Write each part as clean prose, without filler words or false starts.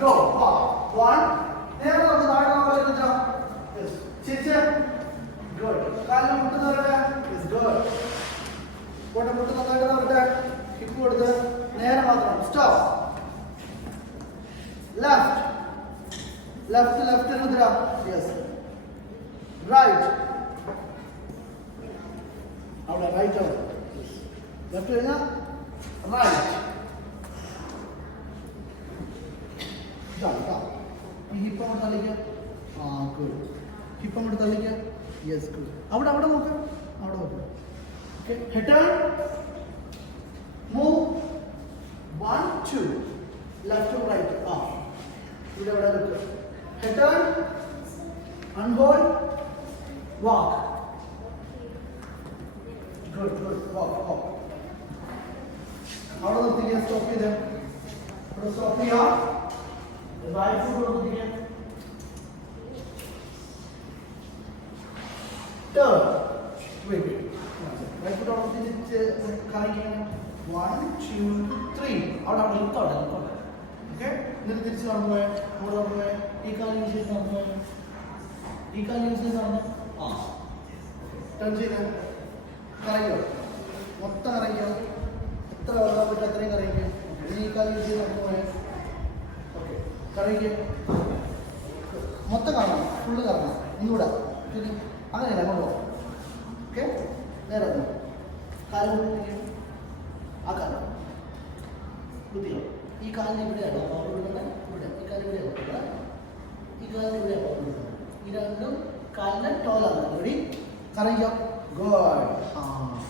go. One. നേരെ നമുക്ക് താഴെ നോക്കാൻ പറ്റും. Yes. ചിരിച്ച്. Good. കാലിന് മുട്ടുന്ന വരട്ടെ. Yes. Good. കോട്ട മുട്ട് നന്നായിട്ട് വരട്ടെ. ഹിപ്പ് കൊടുത്ത് നേരെ മാത്രം. Stop. Left. Left മുദ്ര. Yes. Right. അവിടെ right ആണ്. Left കഴിഞ്ഞാൽ right. ഇതാ ഹിപ്പ് അങ്ങോട്ട് തള്ളിക്കുക. ഗുഡ്. ഹിപ്പ് അങ്ങോട്ട് തള്ളിക്കുക. Yes good. അവിടെ നോക്കാം. അവിടെ നോക്കാം. Okay. Head turn. Move. 1 2. Left to right. ഇവിടെ നിൽക്കുക. Head turn. Unhold. Walk. Good. Walk. അവിടെ നിർത്തിക്കുക. സ്റ്റോപ്പ് ചെയ്ത്. ഇവിടെ സ്റ്റോപ്പ് ചെയ്യാം. Right foot over the end. Turn. Wait. Right foot over the carrying. 1 2 3. Out. Okay. Then this is on the way. You can use this on the Turn ചെയ്ത് കറങ്ങുക. മൊത്തം കറങ്ങുക. എത്ര വെള്ളം പറ്റും അത്രയും കറങ്ങുക. ഈ കാലം യൂസ് ചെയ്ത് നമുക്ക് പോയാൽ കറങ്ങിക്കുക. മൊത്തം കാണണം. ഫുള്ള് കറങ്ങണം. ഒന്നുകൂടെ അങ്ങനെയല്ല അങ്ങോട്ട് പോകാം. ഓക്കെ. നേരെ കാല് കുത്തിക്കുക. ആ കാലം കുത്തിയോ. ഈ കാലിന് ഇവിടെയാണോ പവർ കൊടുക്കുന്നത്? ഇവിടെ. ഈ കാലിന് ഇവിടെയാണ് കൊടുക്കുന്നത്. ഈ കാലിന് ഇവിടെയാണ് പവർ കൊടുക്കുന്നത്. ഈ രണ്ടും കാലിന് ടോലാണ്. ഇവിടെ കറങ്ങിക്കോ. ഗുഡ്.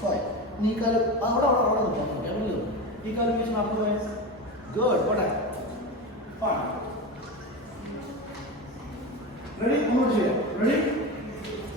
ഫൈൻ. ഈ കാലം അവിടെ നിൽക്കാം. ഈ കാലം വെച്ച് നമുക്ക് പോയാൽ ഗുഡ്. പോട്ടെ.